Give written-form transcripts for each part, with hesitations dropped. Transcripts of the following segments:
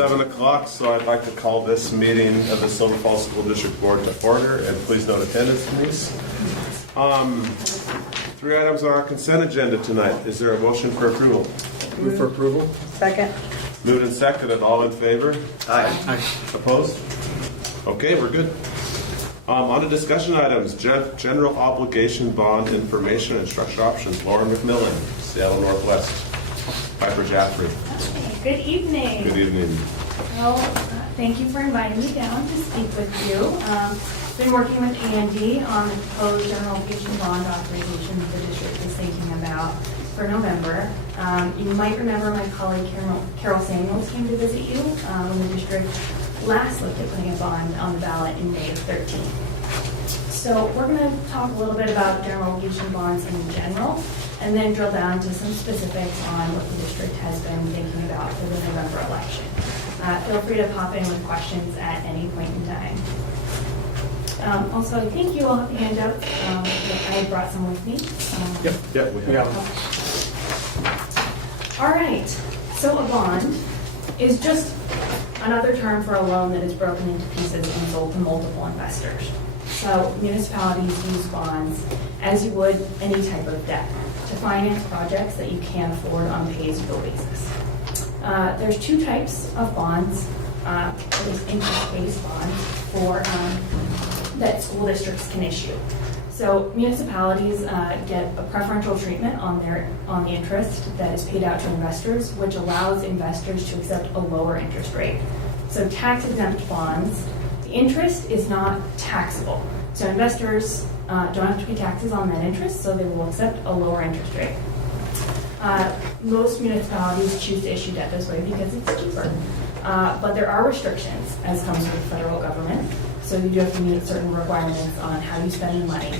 7 o'clock, so I'd like to call this meeting of the Silver Falls School District Board to order, and please note attendance, please. 3 items on our consent agenda tonight. Is there a motion for approval? Move for approval. Second. Moved and seconded. All in favor? Aye. Opposed? Okay, we're good. On to discussion items. General obligation bond information and structure options. Lauren McMillan, Seattle Northwest. Piper Jaffrey. Good evening. Good evening. Well, thank you for inviting me down to speak with you. Been working with Andy on the proposed general obligation bond authorization that the district is thinking about for November. You might remember my colleague Carol Samuels came to visit you when the district last looked at putting a bond on the ballot in May of 13. So we're going to talk a little bit about general obligation bonds in general, and then drill down to some specifics on what the district has been thinking about for the November election. Feel free to pop in with questions at any point in time. Also, I think you all have the handouts. I brought some with me. Yep, we have. All right, so a bond is just another term for a loan that is broken into pieces and sold to multiple investors. So municipalities use bonds as you would any type of debt to finance projects that you can't afford on a pay-as-you-go basis. There's 2 types of bonds. There's interest-based bonds that school districts can issue. So municipalities get a preferential treatment on the interest that is paid out to investors, which allows investors to accept a lower interest rate. So tax-exempt bonds, the interest is not taxable. So investors don't have to pay taxes on that interest, so they will accept a lower interest rate. Most municipalities choose to issue debt this way because it's cheaper. But there are restrictions, as comes with the federal government. So you do have to meet certain requirements on how you spend your money.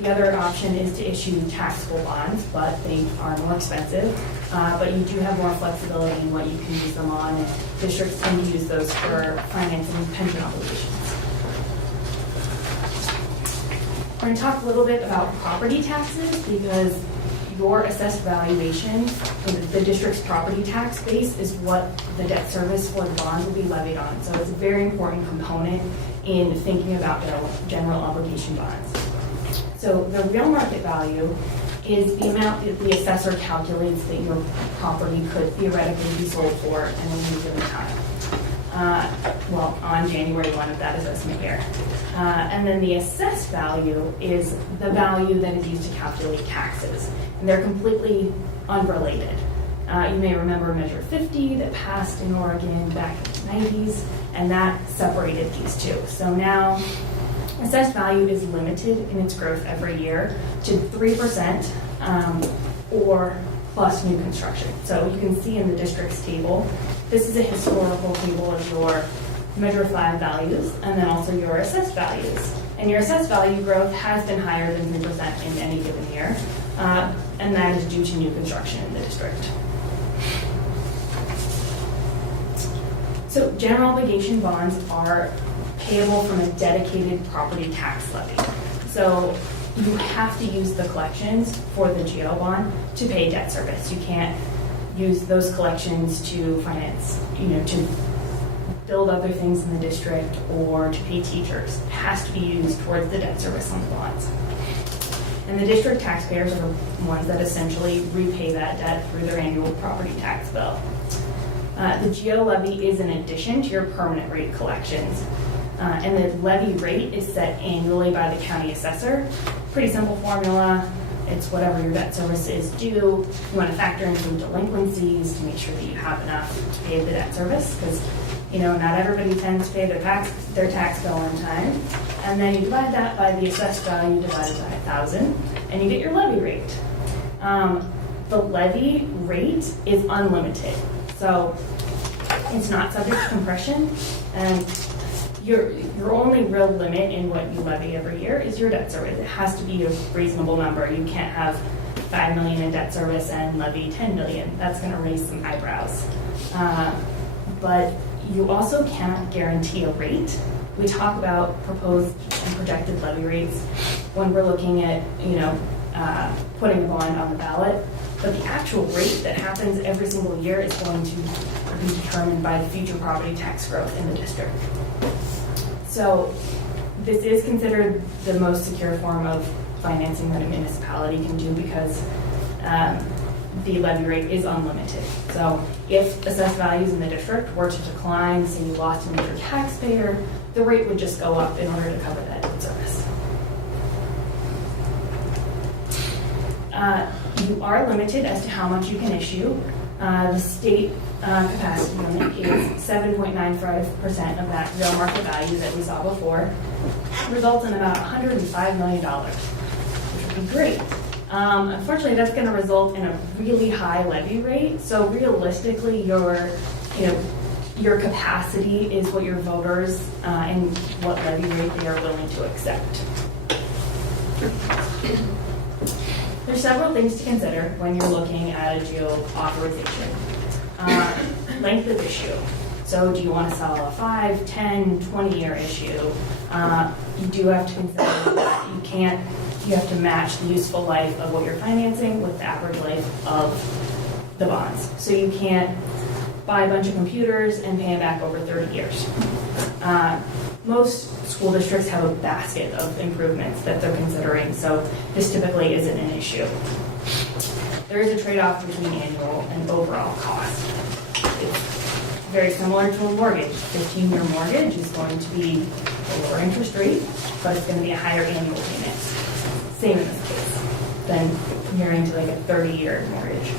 The other option is to issue taxable bonds, but they are more expensive. But you do have more flexibility in what you can use them on. And districts tend to use those for financing pension obligations. We're going to talk a little bit about property taxes because your assessed valuation, the district's property tax base, is what the debt service for the bonds will be levied on. So it's a very important component in thinking about general obligation bonds. So the real market value is the amount that the assessor calculates that your property could theoretically be sold for at any given time. On January 1 of that assessment year. And then the assessed value is the value that is used to calculate taxes. And they're completely unrelated. You may remember Measure 50 that passed in Oregon back in the 90s, and that separated these two. So now assessed value is limited in its growth every year to 3% or plus new construction. So you can see in the district's table, this is a historical table of your Measure 5 values and then also your assessed values. And your assessed value growth has been higher than 3% in any given year, and that is due to new construction in the district. So general obligation bonds are payable from a dedicated property tax levy. So you have to use the collections for the GO bond to pay debt service. You can't use those collections to finance, to build other things in the district or to pay teachers. It has to be used towards the debt service on the bonds. And the district taxpayers are the ones that essentially repay that debt through their annual property tax bill. The GO levy is in addition to your permanent rate collections. And the levy rate is set annually by the county assessor. Pretty simple formula. It's whatever your debt service is due. You want to factor in some delinquencies to make sure that you have enough to pay the debt service because, not everybody tends to pay their tax bill on time. And then you divide that by the assessed value divided by 1,000, and you get your levy rate. The levy rate is unlimited. So it's not subject to compression, and your only real limit in what you levy every year is your debt service. It has to be a reasonable number. You can't have $5 million in debt service and levy $10 million. That's going to raise some eyebrows. But you also cannot guarantee a rate. We talk about proposed and projected levy rates when we're looking at, putting a bond on the ballot. But the actual rate that happens every single year is going to would be determined by the future property tax growth in the district. So this is considered the most secure form of financing that a municipality can do because the levy rate is unlimited. So if assessed values in the district were to decline, say you lost a major taxpayer, the rate would just go up in order to cover that debt service. You are limited as to how much you can issue. The state capacity limit is 7.95% of that real market value that we saw before. Results in about $105 million, which would be great. Unfortunately, that's going to result in a really high levy rate. So realistically, your capacity is what your voters and what levy rate they are willing to accept. There's several things to consider when you're looking at a GO authorization. Length of issue. So do you want to sell a 5, 10, 20-year issue? You do have to consider that you have to match the useful life of what you're financing with the average life of the bonds. So you can't buy a bunch of computers and pay it back over 30 years. Most school districts have a basket of improvements that they're considering, so this typically isn't an issue. There is a trade-off between annual and overall cost. It's very similar to a mortgage. 15-year mortgage is going to be a lower interest rate, but it's going to be a higher annual payment. Same in this case, than comparing to like a 30-year mortgage.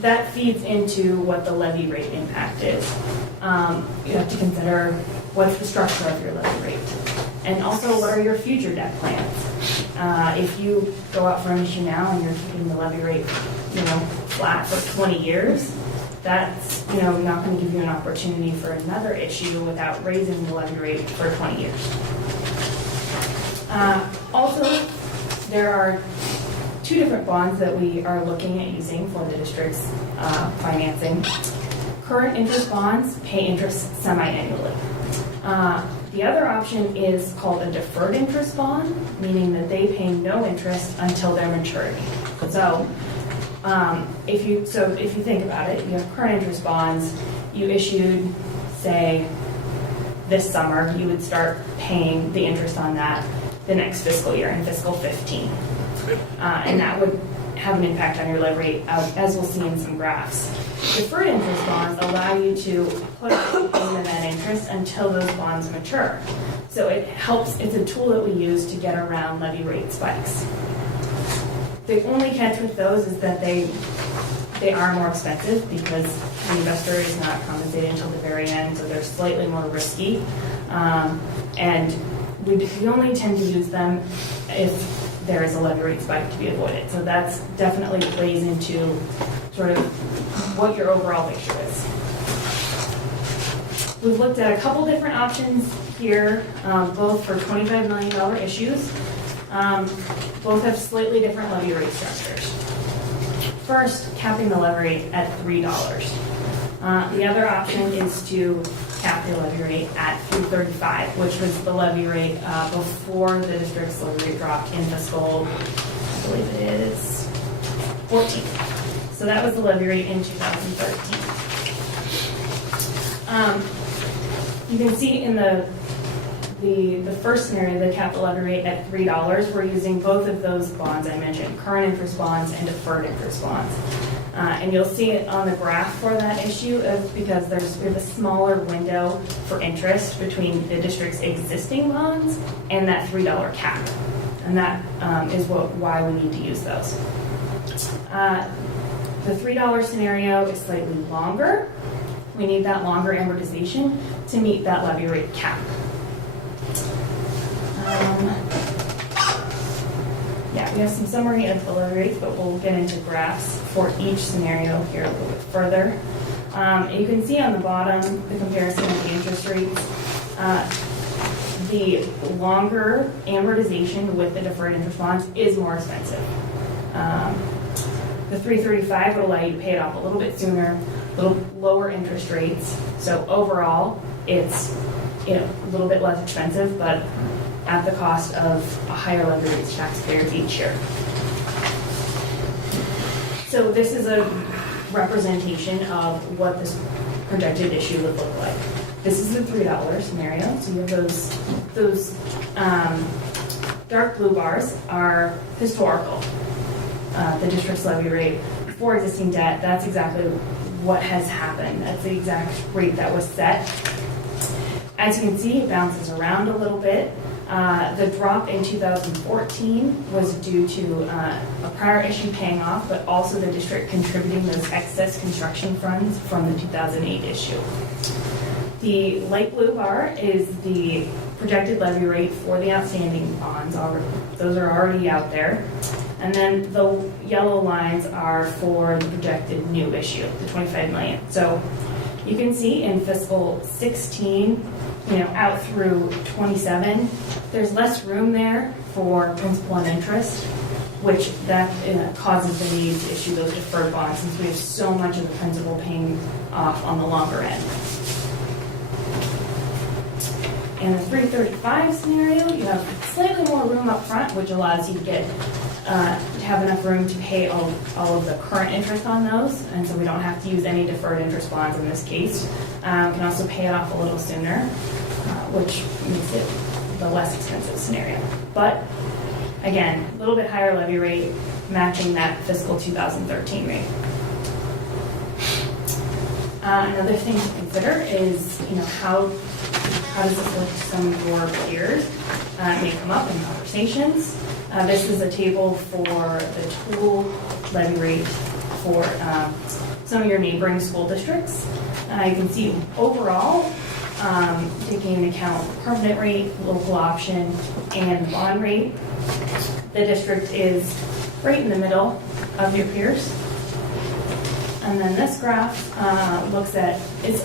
That feeds into what the levy rate impact is. You have to consider what's the structure of your levy rate. And also, what are your future debt plans? If you go out for an issue now and you're keeping the levy rate, flat for 20 years, that's, not going to give you an opportunity for another issue without raising the levy rate for 20 years. Also, there are two different bonds that we are looking at using for the district's financing. Current interest bonds pay interest semi-annually. The other option is called a deferred interest bond, meaning that they pay no interest until their maturity. So if you think about it, you have current interest bonds, you issued, say, this summer, you would start paying the interest on that the next fiscal year, in fiscal 15. And that would have an impact on your levy rate, as we'll see in some graphs. Deferred interest bonds allow you to put in the net interest until those bonds mature. So it's a tool that we use to get around levy rate spikes. The only catch with those is that they are more expensive because the investor is not compensated until the very end, so they're slightly more risky. And we only tend to use them if there is a levy rate spike to be avoided. So that's definitely plays into sort of what your overall picture is. We've looked at a couple different options here, both for $25 million issues. Both have slightly different levy rate structures. First, capping the levy rate at $3. The other option is to cap the levy rate at $3.35, which was the levy rate before the district's levy rate dropped in fiscal, I believe it is 14. So that was the levy rate in 2013. You can see in the first scenario, the cap the levy rate at $3, we're using both of those bonds I mentioned, current interest bonds and deferred interest bonds. And you'll see it on the graph for that issue because we have a smaller window for interest between the district's existing bonds and that $3 cap. And that is why we need to use those. The $3 scenario is slightly longer. We need that longer amortization to meet that levy rate cap. We have some summary of the levy rates, but we'll get into graphs for each scenario here a little bit further. You can see on the bottom the comparison of the interest rates. The longer amortization with the deferred interest bonds is more expensive. The $3.35 would allow you to pay it off a little bit sooner, a little lower interest rates. So overall, it's a little bit less expensive, but at the cost of a higher levy rate to taxpayers each year. So this is a representation of what this projected issue would look like. This is the $3 scenario, so you have those dark blue bars are historical. The district's levy rate for existing debt, that's exactly what has happened. That's the exact rate that was set. As you can see, it bounces around a little bit. The drop in 2014 was due to a prior issue paying off, but also the district contributing those excess construction funds from the 2008 issue. The light blue bar is the projected levy rate for the outstanding bonds. Those are already out there. And then the yellow lines are for the projected new issue, the 25 million. So you can see in fiscal 16, out through 27, there's less room there for principal and interest, which that causes the need to issue those deferred bonds since we have so much of the principal paying off on the longer end. In the 335 scenario, you have slightly more room up front, which allows you to have enough room to pay all of the current interest on those, and so we don't have to use any deferred interest bonds in this case. We can also pay it off a little sooner, which makes it the less expensive scenario. But again, a little bit higher levy rate, matching that fiscal 2013 rate. Another thing to consider is, how does this look to some of your peers? It may come up in conversations. This is a table for the total levy rate for some of your neighboring school districts. You can see overall, taking into account permanent rate, local option, and the bond rate, the district is right in the middle of your peers. And then this graph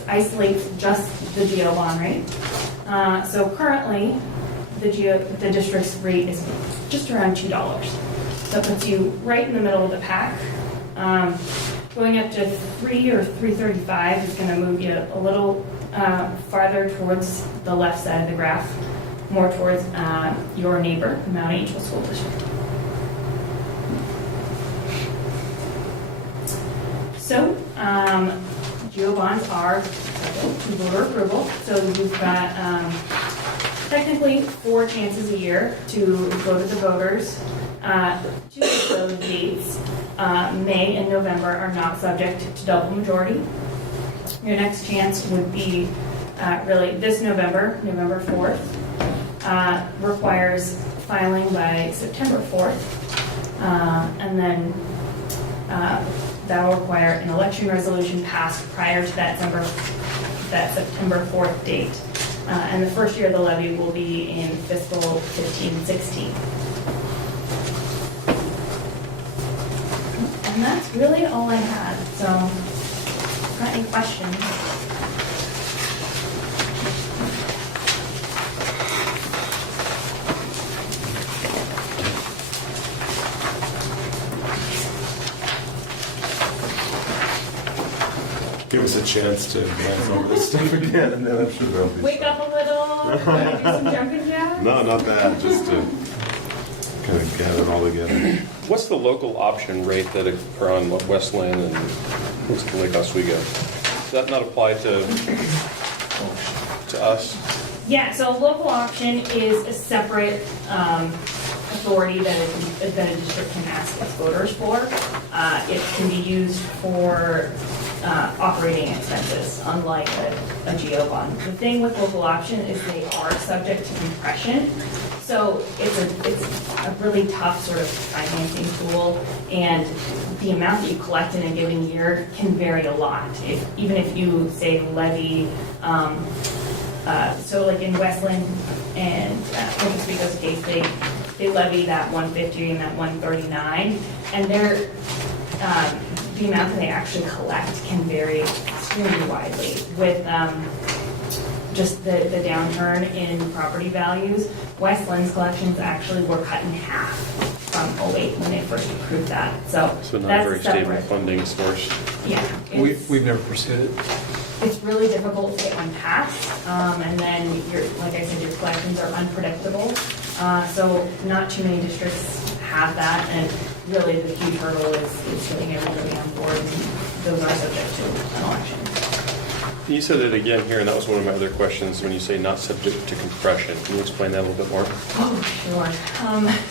isolates just the GO bond rate. So currently, the district's rate is just around $2. So that puts you right in the middle of the pack. Going up to 3 or 335 is going to move you a little farther towards the left side of the graph, more towards your neighbor, Mount Angel School District. So, GO bonds are subject to voter approval. So you've got technically 4 chances a year to go to the voters. 2 of those dates, May and November, are not subject to double majority. Your next chance would be really this November 4th. Requires filing by September 4th. And then that will require an election resolution passed prior to that September 4th date. And the first year of the levy will be in fiscal 15-16. And that's really all I had. So, got any questions? Give us a chance to glance over this stuff again, and then I'm sure there'll be Wake up a little, do some jumping jacks? No, not that, just to kind of gather it all together. What's the local option rate that are on Westland and what's the Lake Oswego? Does that not apply to us? Yeah, so local option is a separate authority that a district can ask its voters for. It can be used for operating expenses, unlike a GO bond. The thing with local option is they are subject to compression. So it's a really tough sort of financing tool, and the amount that you collect in a given year can vary a lot. Even if you say levy, so like in Westland and Oswego's case, they levy that 150 and that 139, and they're the amount that they actually collect can vary extremely widely with just the downturn in property values. Westland's collections actually were cut in half from 2008 when they first approved that. So not that's a very stable separate. funding source. Yeah. We've never pursued it. It's really difficult to get one passed, and then like I said, your collections are unpredictable. So not too many districts have that, and really the huge hurdle is getting everybody on board and those are subject to an election. You said it again here, and that was one of my other questions, when you say not subject to compression. Can you explain that a little bit more? Oh, sure.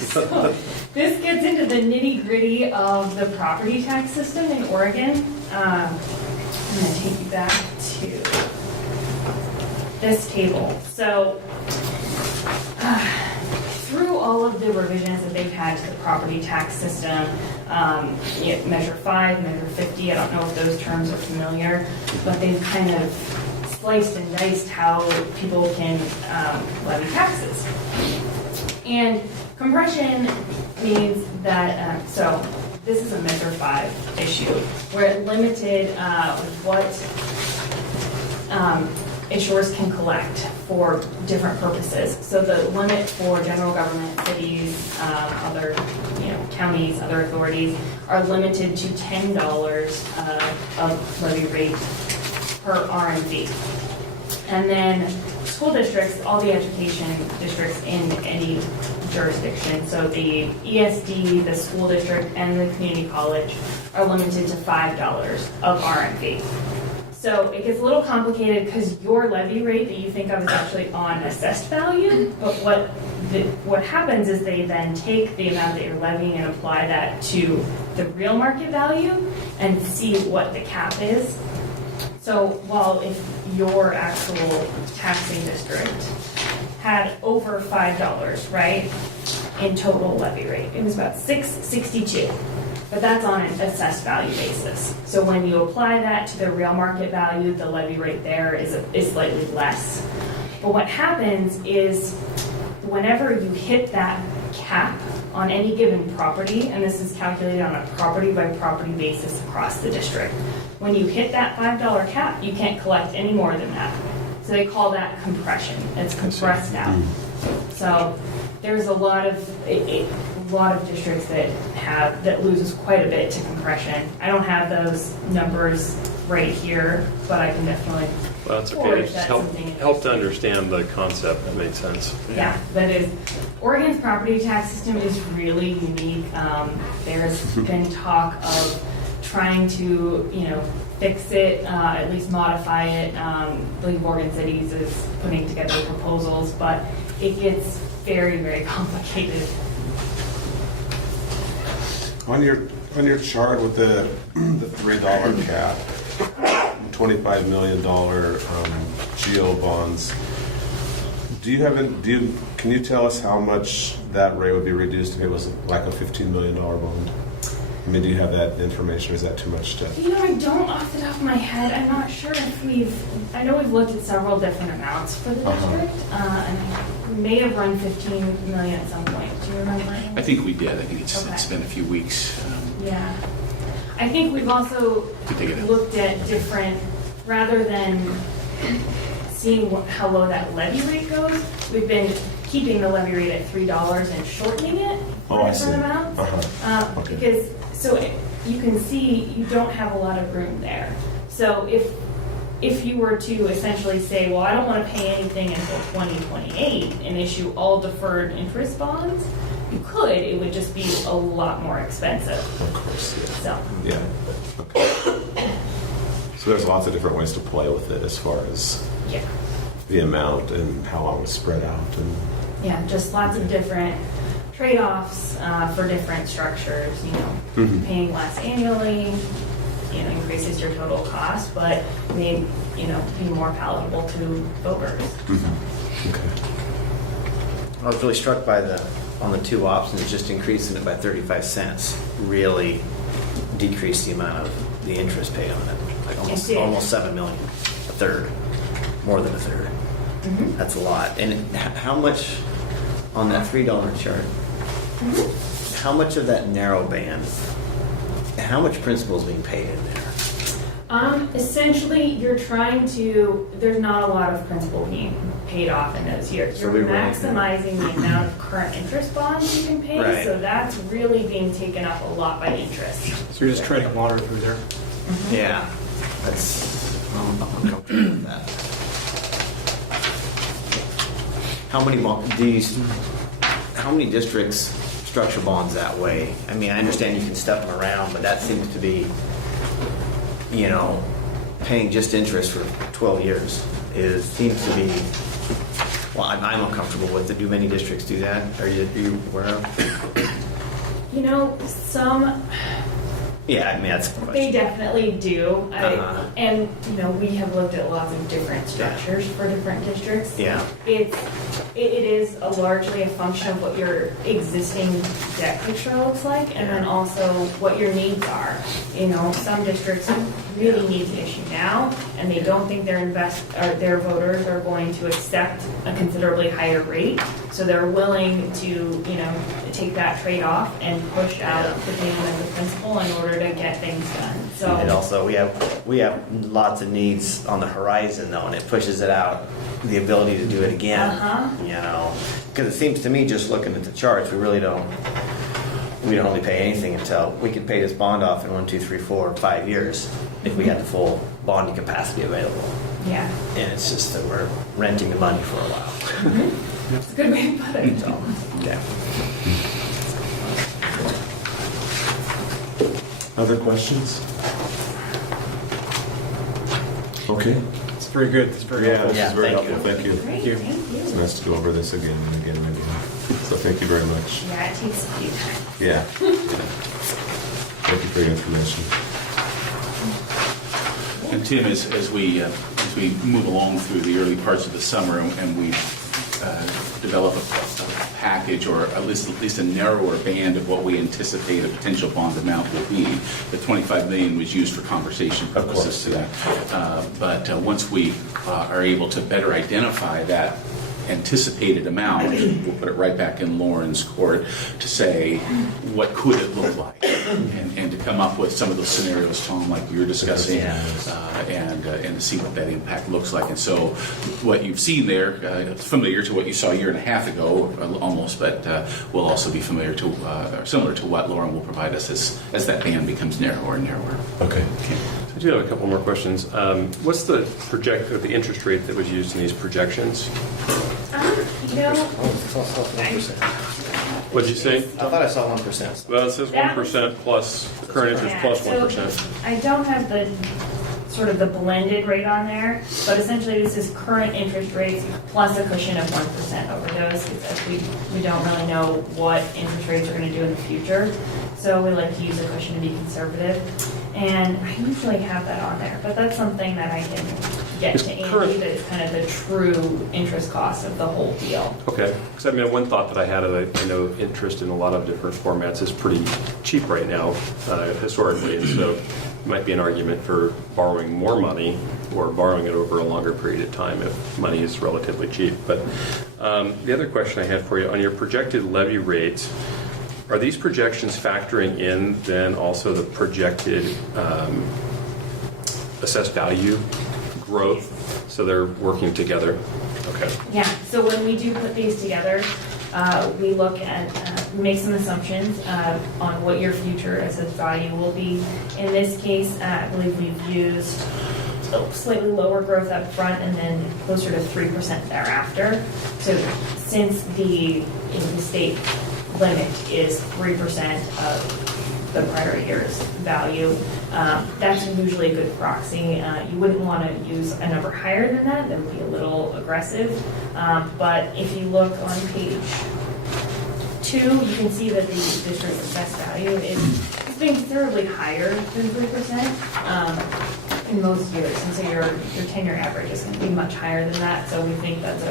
So this gets into the nitty-gritty of the property tax system in Oregon. I'm going to take you back to this table. So through all of the revisions that they've had to the property tax system, Measure 5, Measure 50, I don't know if those terms are familiar, but they've kind of sliced and diced how people can levy taxes. And compression means that, so this is a Measure 5 issue, where it limited what issuers can collect for different purposes. So the limit for general government, cities, other counties, other authorities are limited to $10 of levy rate per RMV. And then school districts, all the education districts in any jurisdiction, so the ESD, the school district, and the community college are limited to $5 of RMV. So it gets a little complicated because your levy rate that you think of is actually on assessed value, but what happens is they then take the amount that you're levying and apply that to the real market value and see what the cap is. So while if your actual taxing district had over $5, right, in total levy rate, it was about $6.62. But that's on an assessed value basis. So when you apply that to the real market value, the levy rate there is slightly less. But what happens is whenever you hit that cap on any given property, and this is calculated on a property by property basis across the district, when you hit that $5 cap, you can't collect any more than that. So they call that compression. It's compressed out. So there's a lot of districts that loses quite a bit to compression. I don't have those numbers right here, but I can definitely. Well, that's forward okay. if Just that's something help to understand the concept. That makes sense. Yeah, that is. Oregon's property tax system is really unique. There's been talk of trying to, fix it, at least modify it. League of Oregon Cities is putting together proposals, but it gets very, very complicated. On your chart with the $3 cap, $25 million GO bonds, can you tell us how much that rate would be reduced if it was like a $15 million bond? I mean, do you have that information, or is that too much to? I don't off the top of my head. I'm not sure if I know we've looked at several different amounts for the district, and we may have run 15 million at some point. Do you remember? I think we did. I think it's Okay. it's been a few weeks. Yeah. I think we've also To take it out. looked at different, rather than seeing how low that levy rate goes, we've been keeping the levy rate at $3 and shortening it for I different see. amounts. Okay. Because, so you can see you don't have a lot of room there. So if you were to essentially say, well, I don't want to pay anything until 2028 and issue all deferred interest bonds, you could. It would just be a lot more expensive. Of course, yeah. So, Yeah. Okay. So there's lots of different ways to play with it as far as yeah. the amount and how long it's spread out. And Yeah, just lots of different trade-offs for different structures, paying less annually, increases your total cost, but may, be more palatable to voters. okay. I was really struck by on the two options, just increasing it by 35 cents really decreased the amount of the interest paid on it. Like It did. almost 7 million, a third, more than a third. Mm-hmm. That's a lot. And how much on that $3 chart? How much of that narrow band? How much principal is being paid in there? Essentially, you're trying to, there's not a lot of principal being paid off in those years. So You're we run- maximizing the amount of current interest bonds you can pay, Right. so that's really being taken up a lot by interest. So you're just treading water through there. Yeah, I'm comfortable with that. How many districts structure bonds that way? I mean, I understand you can stuff them around, but that seems to be paying just interest for 12 years seems to be, well, I'm uncomfortable with it. Do many districts do that? Are you aware of? Some, Yeah, I mean, that's the they question. definitely do. Uh-huh. We have looked at lots of different structures for different districts. Yeah. It is largely a function of what your existing debt picture looks like, and then also what your needs are. Some districts really need to issue now, and they don't think their voters are going to accept a considerably higher rate, so they're willing to, take that trade-off and push out the payment of the principal in order to get things done. So. And also, we have lots of needs on the horizon, though, and it pushes it out, the ability to do it again. Because it seems to me, just looking at the charts, we don't really pay anything until we can pay this bond off in 1, 2, 3, 4, 5 years if we had the full bonding capacity available. Yeah. And it's just that we're renting the money for a while. It's a good way to put it. So, okay. Other questions? Okay. It's very good. It's very Yeah, helpful. this is very thank helpful. Thank you. Great, you. thank It's you. nice to go over this again and again and again. So thank you very much. Yeah, it takes a few times. Yeah. Thank you for your information. And Tim, as we move along through the early parts of the summer and we develop a package or at least a narrower band of what we anticipate a potential bond amount will be, the 25 million was used for conversation purposes today. But once we are able to better identify that anticipated amount, we'll put it right back in Lauren's court to say, what could it look like? And to come up with some of those scenarios, Tom, like you're discussing, and to see what that impact looks like. And so what you've seen there, it's familiar to what you saw a year and a half ago, almost, but will also be familiar to, or similar to what Lauren will provide us as that band becomes narrower and narrower. Okay. I do have a couple more questions. What's the interest rate that was used in these projections? What did you say? I thought I saw 1%. Well, it says 1% plus current interest plus 1%. So I don't have the sort of the blended rate on there, but essentially this is current interest rates plus a cushion of 1% over those, because we don't really know what interest rates are going to do in the future. So we like to use a cushion to be conservative. And I usually have that on there, but that's something that I can get to Andy, that is kind of the true interest cost of the whole deal. Okay. Because one thought that I had, I know interest in a lot of different formats is pretty cheap right now, historically, and so it might be an argument for borrowing more money or borrowing it over a longer period of time if money is relatively cheap. But the other question I had for you, on your projected levy rates, are these projections factoring in then also the projected assessed value growth? So they're working together? Okay. Yeah, so when we do put these together, we look at, make some assumptions on what your future assessed value will be. In this case, I believe we've used slightly lower growth up front and then closer to 3% thereafter. So since the state limit is 3% of the prior year's value, that's usually a good proxy. You wouldn't want to use a number higher than that. That would be a little aggressive. But if you look on page 2, you can see that the district's assessed value is being considerably higher than 3% in most years. And so your 10-year average is going to be much higher than that. So we think that's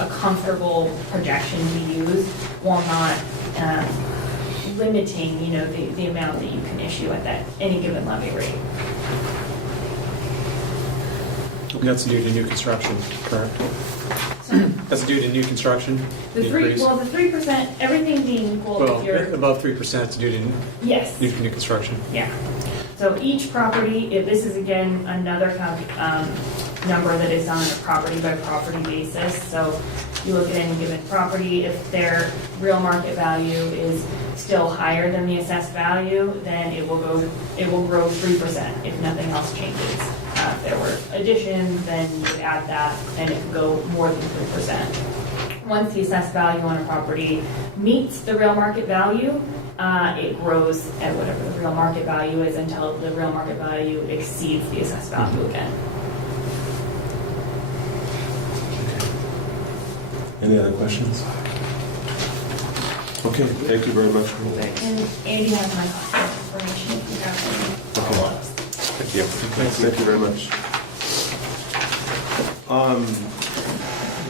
a comfortable projection to use while not limiting, the amount that you can issue at that any given levy rate. That's due to new construction, correct? So That's due to new construction? the 3%, everything being equal, if you're, Well, above 3% is due to yes. new construction. Yeah. So each property, if this is again another number that is on a property by property basis. So you look at any given property, if their real market value is still higher than the assessed value, then it will grow 3% if nothing else changes. If there were additions, then you would add that, and it could go more than 3%. once the assessed value on a property meets the real market value, it grows at whatever the real market value is until the real market value exceeds the assessed value again. Any other questions? Okay, thank you very much. Thanks. And Andy has my contact information if you have any follow-ups. Thank you. Thank you very much.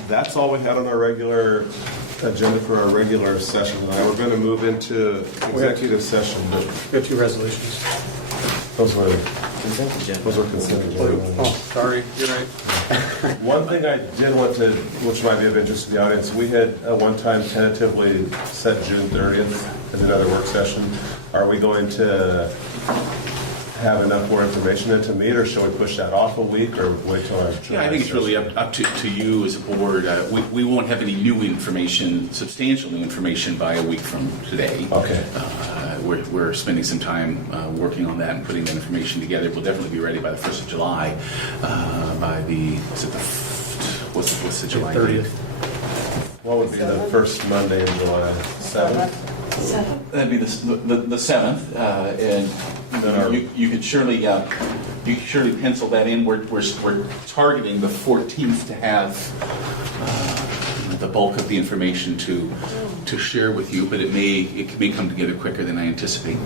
That's all we had on our regular agenda for our regular session tonight. We're going to move into executive session. We have 2 resolutions. Those were Consent agenda. consent agenda. Oh, sorry, you're right. One thing I did want to, which might be of interest to the audience, we had at one time tentatively set June 30th as another work session. Are we going to have enough more information then to meet, or shall we push that off a week, or wait till our July Yeah, I think it's really session? up to you as a board. We won't have any new information, substantial new information by a week from today. Okay. We're spending some time working on that and putting that information together. We'll definitely be ready by the 1st of July. By the, is it the, what's the July date? 30th. What would be the first Monday in July? 7th? That'd be the 7th, Then our- and you could surely pencil that in. We're targeting the 14th to have the bulk of the information to share with you, but it may come together quicker than I anticipate.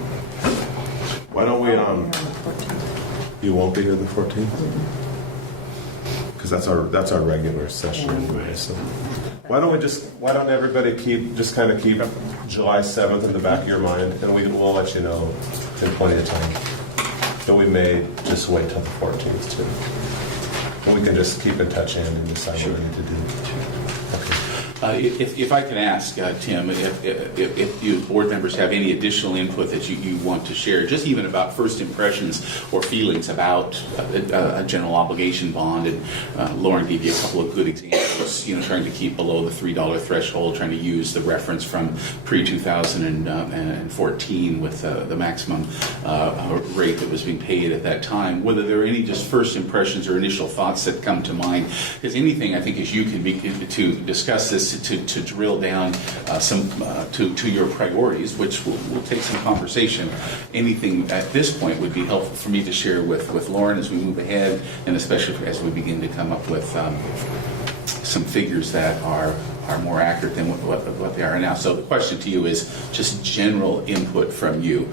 Why don't we, you won't be here the 14th? Because that's our regular session anyway, so. Why don't everybody keep July 7th in the back of your mind, and we'll let you know in plenty of time. But we may just wait till the 14th too. And we can just keep in touch and decide what we need to do. Okay. If I can ask, Tim, if you board members have any additional input that you want to share, just even about first impressions or feelings about a general obligation bond, and Lauren gave you a couple of good examples, trying to keep below the $3 threshold, trying to use the reference from pre-2014 with the maximum rate that was being paid at that time, whether there are any just first impressions or initial thoughts that come to mind, because anything I think as you can be to discuss this, to drill down to your priorities, which will take some conversation. Anything at this point would be helpful for me to share with Lauren as we move ahead, and especially as we begin to come up with some figures that are more accurate than what they are now. So the question to you is just general input from you.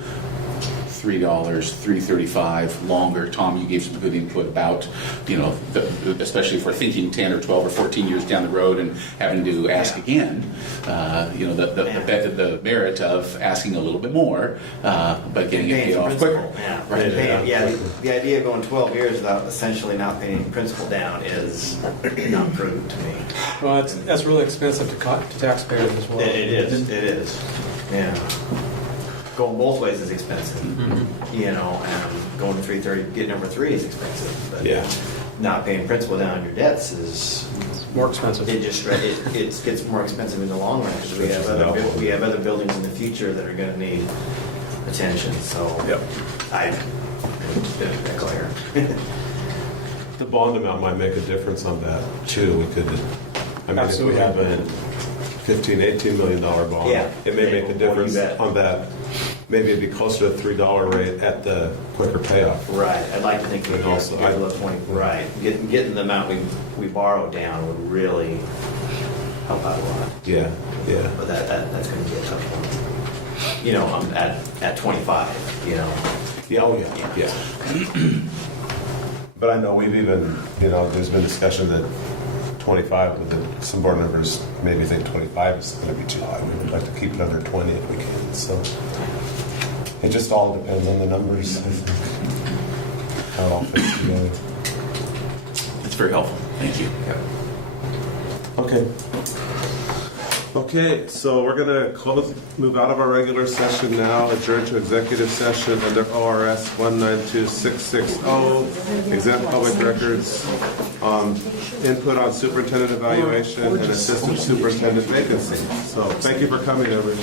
$3, $3.35, longer. Tom, you gave some good input about, especially if we're thinking 10 or 12 or 14 years down the road and having to ask again, the merit of asking a little bit more, but getting it paid off quicker. Yeah, Right. the idea of going 12 years without essentially not paying any principal down is not prudent to me. Well, that's really expensive to taxpayers as well. It is. Yeah. Going both ways is expensive. And going to 330, getting number 3 is expensive. But Yeah. not paying principal down on your debts is It's more expensive. it gets more expensive in the long run, because we have other buildings in the future that are going to need attention. So Yep. It's been clear. The bond amount might make a difference on that too. We could, if we have a $15, $18 million bond, Yeah. it may make a Well, you difference bet. on that. Maybe it'd be closer to $3 rate at the quicker payoff. Right. I'd like to think we'd And also, get below 20. Right. Getting the amount we borrow down would really help out a lot. Yeah, yeah. But that's going to be a tough one. At 25. Yeah, oh yeah. But I know we've even, there's been discussion that 25, with some board members maybe think 25 is going to be too high. We would like to keep it under 20 if we can. So it just all depends on the numbers, I think, how it all fits together. It's very helpful. Thank you. Okay, so we're going to move out of our regular session now, adjourn to executive session under ORS 192660, exempt public records, input on superintendent evaluation and assistant superintendent vacancy. So thank you for coming, everyone.